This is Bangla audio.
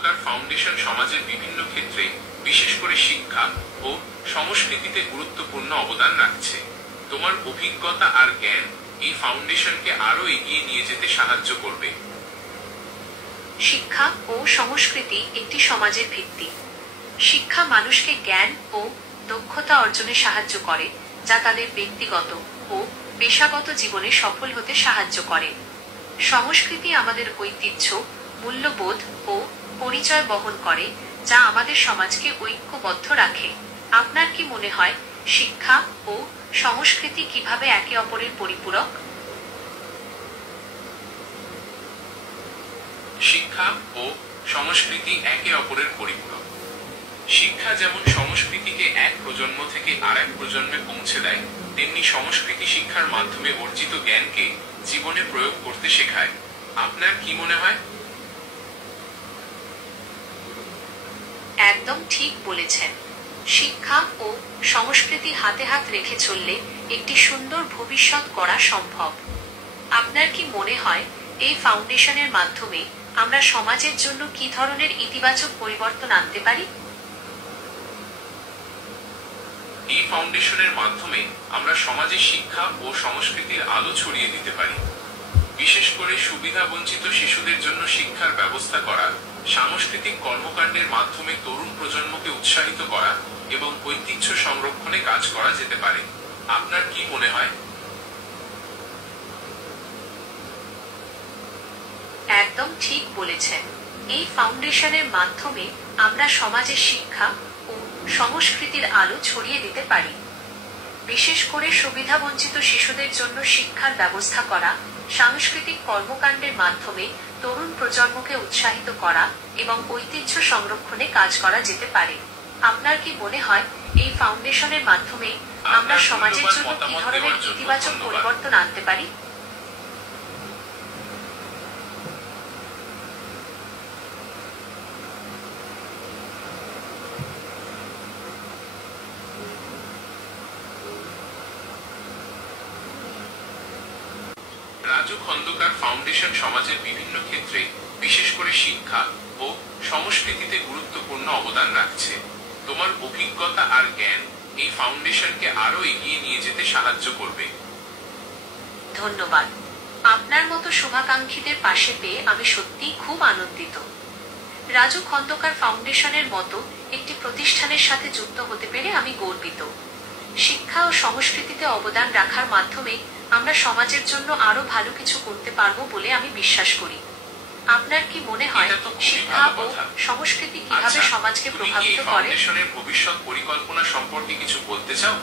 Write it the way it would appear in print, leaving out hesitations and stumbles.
ফাউন্ডেশন সমাজের বিভিন্ন ক্ষেত্রে, বিশেষ করে শিক্ষা ও সংস্কৃতিতে গুরুত্বপূর্ণ অবদান রাখছে। তোমার অভিজ্ঞতা আর জ্ঞান এই ফাউন্ডেশনকে আরো এগিয়ে নিয়ে যেতে সাহায্য করবে। শিক্ষা ও সংস্কৃতি একটি সমাজের ভিত্তি। শিক্ষা মানুষকে জ্ঞান ও দক্ষতা অর্জনে সাহায্য করে, যা তাদের ব্যক্তিগত ও পেশাগত জীবনে সফল হতে সাহায্য করে। সংস্কৃতি আমাদের ঐতিহ্য, মূল্যবোধ ও পরিচয় বহন করে, যা আমাদের সমাজকে ঐক্যবদ্ধ রাখে। আপনার কি মনে হয় শিক্ষা ও সংস্কৃতি কিভাবে একে অপরের পরিপূরক? শিক্ষা ও সংস্কৃতি একে অপরের পরিপূরক। শিক্ষা যেমন সংস্কৃতিকে এক প্রজন্ম থেকে আরেক প্রজন্মে পৌঁছে দেয়, তেমনি সংস্কৃতি শিক্ষার মাধ্যমে অর্জিত জ্ঞানকে জীবনে প্রয়োগ করতে শেখায়। আপনার কি মনে হয়? একদম ঠিক বলেছেন। শিক্ষা ও সংস্কৃতি হাতে হাত রেখে চললে একটি সুন্দর ভবিষ্যৎ গড়া সম্ভব। আপনার কি মনে হয় এই ফাউন্ডেশনের মাধ্যমে আমরা সমাজের জন্য কি ধরনের ইতিবাচক পরিবর্তন আনতে পারি? এই ফাউন্ডেশনের মাধ্যমে আমরা সমাজে শিক্ষা ও সংস্কৃতির আলো ছড়িয়ে দিতে পারি। বিশেষ করে সুবিধাবঞ্চিত শিশুদের জন্য শিক্ষার ব্যবস্থা করা, সাংস্কৃতিক কর্মকাণ্ডের মাধ্যমে তরুণ প্রজন্মকে উৎসাহিত করা এবং ঐতিহ্য সংরক্ষণে কাজ করা যেতে পারে। আপনার কি মনে হয়? একদম ঠিক বলেছেন। এই ফাউন্ডেশনের মাধ্যমে আমরা সমাজে শিক্ষা ও সংস্কৃতির আলো ছড়িয়ে দিতে পারি। বিশেষ করে সুবিধাবঞ্চিত শিশুদের জন্য শিক্ষার ব্যবস্থা করা, সাংস্কৃতিক কর্মকাণ্ডের মাধ্যমে তরুণ প্রজন্মকে উৎসাহিত করা এবং ঐতিহ্য সংরক্ষণে কাজ করা যেতে পারে। আপনার কি মনে হয় এই ফাউন্ডেশনের মাধ্যমে আমরা সমাজের জন্য কি ধরনের ইতিবাচক পরিবর্তন আনতে পারি? রাজু খন্দকার ফাউন্ডেশন সমাজের বিভিন্ন ক্ষেত্রে, বিশেষ করে শিক্ষা ও সংস্কৃতিতে গুরুত্বপূর্ণ অবদান রাখছে। তোমার অভিজ্ঞতা আর জ্ঞান এই ফাউন্ডেশনকে আরো এগিয়ে নিয়ে যেতে সাহায্য করবে। ধন্যবাদ। আপনার মতো শুভাকাঙ্ক্ষীদের পাশে পেয়ে আমি সত্যিই খুব আনন্দিত। রাজু খন্দকার ফাউন্ডেশনের মতো একটি প্রতিষ্ঠানের সাথে যুক্ত হতে পেরে আমি গর্বিত। শিক্ষা ও সংস্কৃতিতে অবদান রাখার মাধ্যমে আমরা সমাজের জন্য আরো ভালো কিছু করতে পারবো বলে আমি বিশ্বাস করি। আপনার কি মনে হয় শিক্ষা ও সংস্কৃতি কিভাবে সমাজকে প্রভাবিত করে? ফাউন্ডেশনের ভবিষ্যৎ পরিকল্পনা সম্পর্কে কিছু বলতে চাও?